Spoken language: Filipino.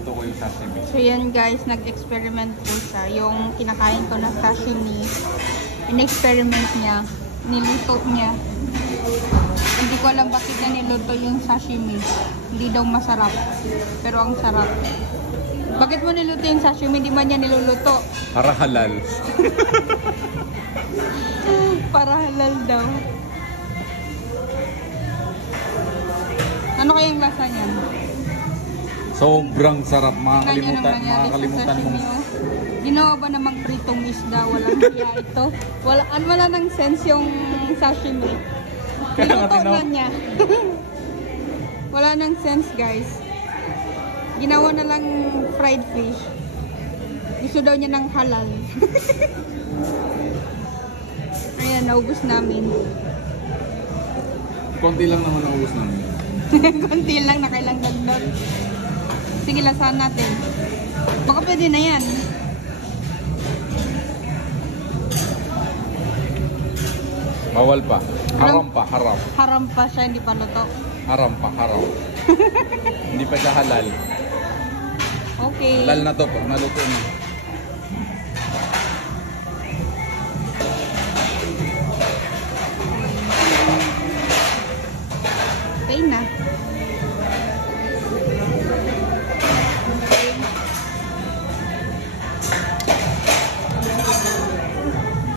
Niluto ko yung sashimi. So yan guys, nag-experiment po siya. Yung kinakain ko na sashimi, in-experiment niya, niluto niya. Hindi ko alam bakit niya niluto yung sashimi. Hindi daw masarap, pero ang sarap. Bakit mo niluto yung sashimi? Hindi ba niya niluluto? Para halal. Para halal daw. Ano kayang lasa niyan? Sobrang sarap. Ganyan ang nangyari Makakalimutan sa mo. sashimi. Oh. Ginawa ba namang pritong isda? Walang hiya ito. Wala nang sense yung sashimi. Niluto na niya. Wala nang sense guys. Ginawa na lang fried fish. Gusto daw niya ng halal. Ayan, naubos namin. Konti lang naman naubos namin. Konti lang, nakailang dagdag. Sige, lasahan natin. Baka pwede na yan. Bawal pa. Haram pa, haram. Haram pa siya, hindi pa luto. Haram pa, haram. Hindi pa siya halal. Okay. Halal na to pag naluto na. Okay na.